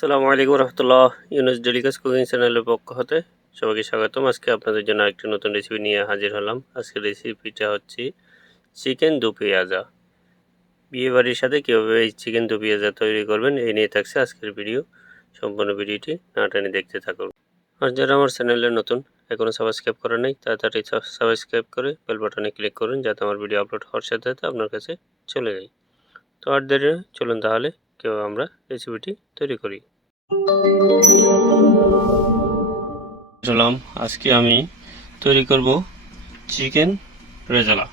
সালামু আলাইকুম রহমতুল্লাহ, ইউনুস ডেলিকাস কুকিং চ্যানেলের পক্ষ হতে সবাইকে স্বাগতম। আজকে আপনাদের জন্য একটি নতুন রেসিপি নিয়ে হাজির হলাম। আজকের রেসিপিটা হচ্ছে চিকেন দু পেঁয়াজা। বিয়ে বাড়ির সাথে কীভাবে এই চিকেন দু পেঁয়াজা তৈরি করবেন, এই নিয়ে থাকছে আজকের ভিডিও সম্পূর্ণ ভিডিওটি না টেনে দেখতে থাকুন। আর যারা আমার চ্যানেলে নতুন এখনও সাবস্ক্রাইব করে নেই, তাড়াতাড়ি সাবস্ক্রাইব করে বেল বাটনে ক্লিক করুন, যাতে আমার ভিডিও আপলোড হওয়ার সাথে সাথে আপনার কাছে চলে যায়। তো আর দেরি চলুন তাহলে কেউ আমরা রেসিপিটি তৈরি করি। চলাম, আজকে আমি তৈরি করব চিকেন রেজালা।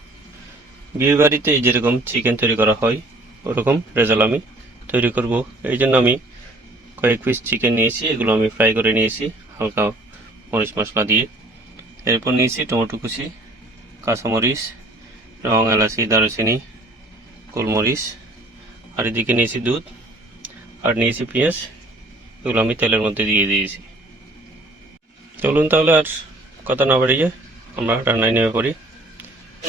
বিয়ে বাড়িতে যেরকম চিকেন তৈরি করা হয়, ওরকম রেজালা আমি তৈরি করব। এই জন্য আমি কয়েক পিস চিকেন নিয়েছি, এগুলো আমি ফ্রাই করে নিয়েছি, হালকা মরিচ মশলা দিয়ে। এরপর নিয়েছি টমেটো কুচি, কাঁচামরিচ, রং এলাচি, দারুচিনি, গোলমরিচ আর এদিকে নিয়েছি দুধ, আর নিয়েছি পেঁয়াজ। এগুলো আমি তেলের মধ্যে দিয়ে দিয়েছি। চলুন তাহলে আর কথা না বাড়িয়ে আমরা রান্নায় নেমে পড়ি।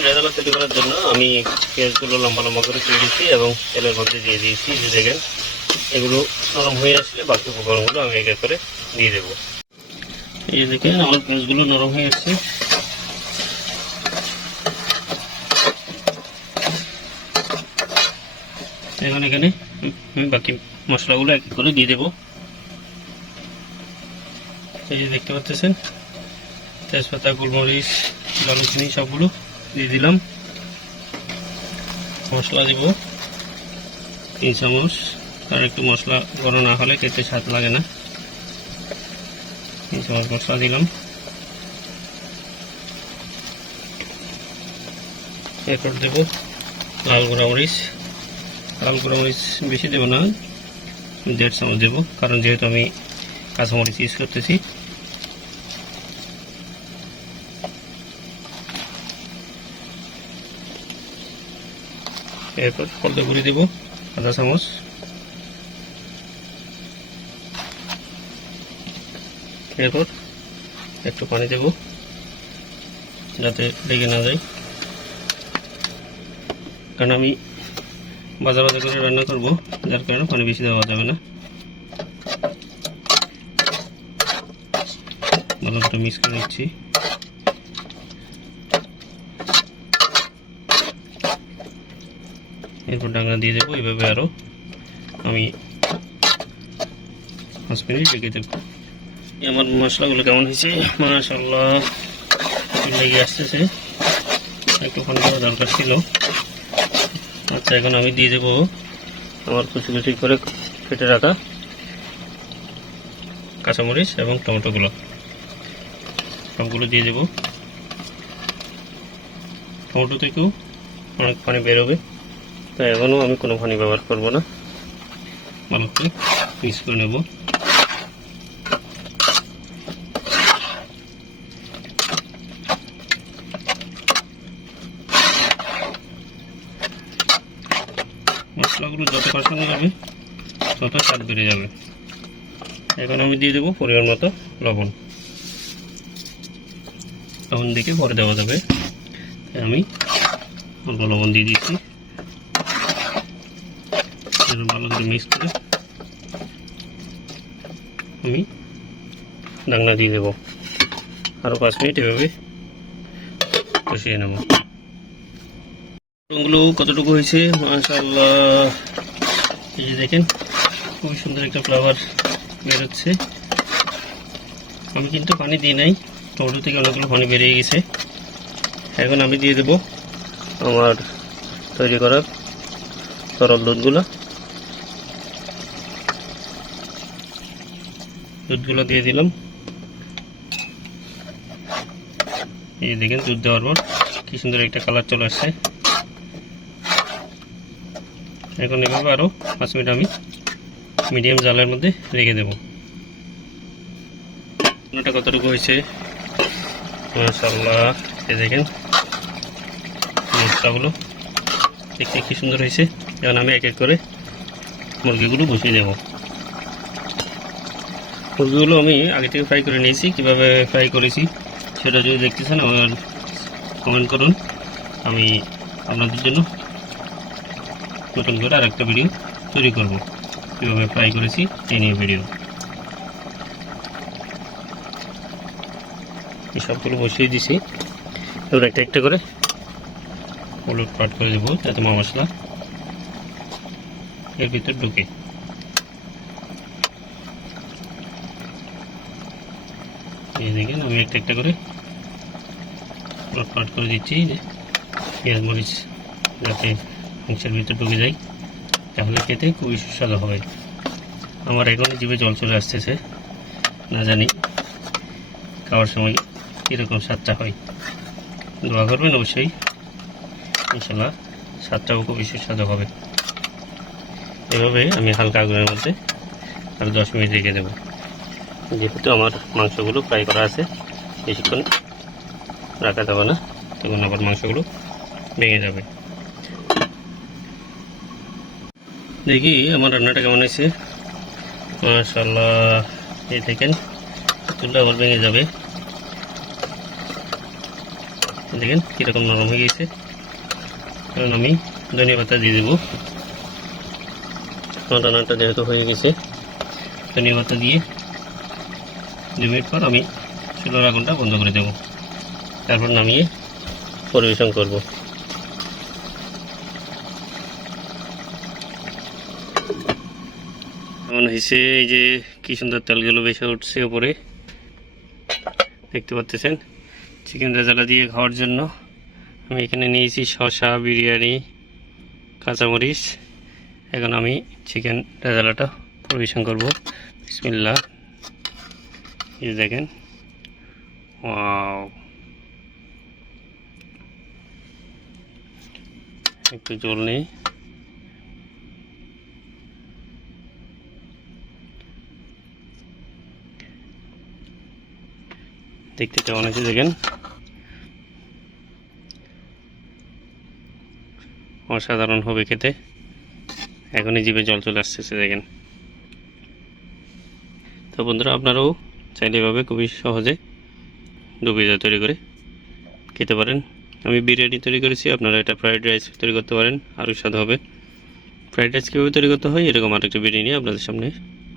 রেজালা তৈরি করার জন্য আমি পেঁয়াজগুলো লম্বা লম্বা করে তুলে দিয়েছি এবং তেলের মধ্যে দিয়ে দিয়েছি। যে দেখেন, এগুলো নরম হয়ে আসলে বাকি উপকরণগুলো আমি এক করে দিয়ে দেবো। এই দেখেন, আমার পেঁয়াজগুলো নরম হয়ে আসছে। এখন এখানে বাকি মশলাগুলো এক করে দিয়ে দেবো। এই যে দেখতে পাচ্ছেন, তেজপাতা, গোলমরিচ, দারুচিনি সবগুলো দিয়ে দিলাম। মশলা দিব, তিন চামচ। আর একটু মশলা গরম না হলে খেতে স্বাদ লাগে না। তিন চামচ মশলা দিলাম। এরপর দেব লাল গোড়ামরিচ। লাল গোড়ামরিচ বেশি দেবো না। দেড় চামচ দেবো, কারণ যেহেতু আমি কাঁচামরিচ ইউজ করতেছি। এরপর হলদে গুঁড়ি দেবো, আধা চামচ। এরপর একটু পানি দেব, যাতে লেগে না যায়। কারণ আমি বাজা বাজা করে রান্না করব, যার কারণে পানি বেশি দেওয়া যাবে না। ভালো মিক্স করে দিচ্ছি এরপর ডাঙা দিয়ে দেবো এইভাবে আরও আমি পাঁচ মিনিট রেখে দেবো। আমার মশলাগুলো কেমন হয়েছে? মাশাল্লাহ লেগে আসতেছে। একটু ফোন করা দরকার ছিল। আচ্ছা এখন আমি দিয়ে দেবো আমার কুচি কুচি করে কেটে রাখা কাঁচামরিচ এবং টমেটোগুলো। সবগুলো দিয়ে দেবো। টমেটো থেকেও অনেক পানি বেরোবে, তাই এখনও আমি কোনো পানি ব্যবহার করব না। ভালো করে মিক্স করে নেব মশলাগুলো যাবে তত স্বাদ বেড়ে যাবে। এখন আমি দিয়ে দেবো পরিমাণ মতো লবণ। লবণ দিকে পরে দেওয়া যাবে। আমি অল্প লবণ দিয়ে দিচ্ছি। ভালো করে মিক্স করে আমি ডাংনা দিয়ে দেবো। আরও পাঁচ মিনিট এভাবে কষিয়ে নেব। রঙগুলো কতটুকু হয়েছে? মাশাল্লাহ এই যে দেখেন, খুবই সুন্দর একটা ফ্লাওয়ার বেরোচ্ছে। আমি কিন্তু পানি দিই নাই, টমেটো থেকে অনেকগুলো পানি বেরিয়ে গেছে। এখন আমি দিয়ে দেবো আমার তৈরি করা তরল দুধগুলো। দুধগুলো দিয়ে দিলাম। এই দেখেন, দুধ দেওয়ার পর কি সুন্দর একটা কালার চলে আসছে। এখন এভাবে আরও পাঁচ মিনিট আমি মিডিয়াম জালের মধ্যে রেখে দেবো। ওটা কতটুকু হয়েছে? মাশাল্লাহ এই দেখেন মশলাগুলো দেখতে কি সুন্দর হয়েছে। এখন আমি এক এক করে মুরগিগুলো বসিয়ে দেবো। মুরগিগুলো আমি আগে থেকে ফ্রাই করে নিয়েছি, কীভাবে ফ্রাই করেছি সেটা যদি দেখতে চান আমার কমেন্ট করুন। আমি আপনাদের জন্য নতুন করে আরেকটা ভিডিও তৈরি করব। কীভাবে ফ্রাই করেছি, এই নিয়ে ভিডিও এই সবগুলো বসিয়ে দিছি। এবার একটা একটা করে হলুদ পাট করে দেবো, যাতে মা মশলা এর ভিতর ঢুকে। এই দেখেন, আমি একটা একটা করে হলুদ পাট করে দিচ্ছি পেঁয়াজ মরিচ, যাতে মাংসের ভিতর ঢুকে যায় তাহলে খেতে খুবই সুস্বাদু হবে। আমার এখন জিভে জল চলে আসতেছে, না জানি খাওয়ার সময় কীরকম স্বাদটা হয়। দোয়া করবেন অবশ্যই ইনশাল্লাহ স্বাদটাও খুবই সুস্বাদু হবে। এভাবে আমি হালকা আগুনের মধ্যে আর দশ মিনিট রেখে দেবো। যেহেতু আমার মাংসগুলো ফ্রাই করা আছে, বেশিক্ষণ রাখা যাবে না, তখন আবার মাংসগুলো ভেঙে যাবে। দেখি আমার রান্নাটা কেমন হয়েছে। মাশাল্লাহ এই দেখেন, চুলটা আবার ভেঙে যাবে। দেখেন কীরকম নরম হয়ে গেছে। কারণ আমি ধনিয়া পাতা দিয়ে দেবো। আমার রান্নাটা যেহেতু হয়ে গেছে, ধনিয়া পাতা দিয়ে দু মিনিট পর আমি চুলোর আগুনটা বন্ধ করে দেবো। তারপর নামিয়ে পরিবেশন করব। হয়েছে এই যে কি সুন্দর তেলগুলো বেশি উঠছে উপরে। দেখতে পাচ্ছেন? চিকেন রেজালা দিয়ে খাওয়ার জন্য আমি এখানে নিয়েছি শসা, বিরিয়ানি, কাঁচামরিচ। এখন আমি চিকেন রেজালাটা পরিবেশন করব। বিসমিল্লা এই দেখেন। একটু জল নেই। দেখতে কেমন আছে দেখেন। অসাধারণ হবে খেতে। এখনই জীবে জল চলে আসতেছে দেখেন। তো বন্ধুরা, আপনারাও চাইলে এভাবে খুবই সহজে ডুবিয়ে তৈরি করে খেতে পারেন। আমি বিরিয়ানি তৈরি করেছি, আপনারা এটা ফ্রাইড রাইস তৈরি করতে পারেন, আরও স্বাদ হবে। ফ্রাইড রাইস কীভাবে তৈরি করতে হয়, এরকম আরেকটা বিরিয়ানি আপনাদের সামনে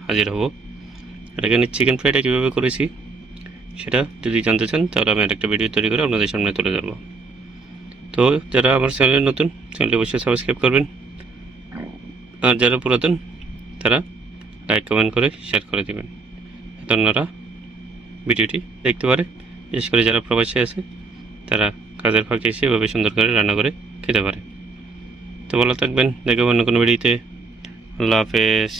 হাজির হব। আর এখানে চিকেন ফ্রাইটা কীভাবে করেছি সেটা যদি জানতে চান, তাহলে আমি আরেকটা ভিডিও তৈরি করে আপনাদের সামনে তুলে ধরবো। তো যারা আমার চ্যানেলে নতুন চ্যানেলটি অবশ্যই সাবস্ক্রাইব করবেন। আর যারা পুরাতন, তারা লাইক কমেন্ট করে শেয়ার করে দেবেন। এতে অন্যরা ভিডিওটি দেখতে পারে। বিশেষ করে যারা প্রবাসী আছে, তারা কাজের ফাঁকে এসে এভাবে সুন্দর করে রান্না করে খেতে পারে। তো ভালো থাকবেন। দেখবেন অন্য কোনো ভিডিওতে আল্লাহ হাফেজ।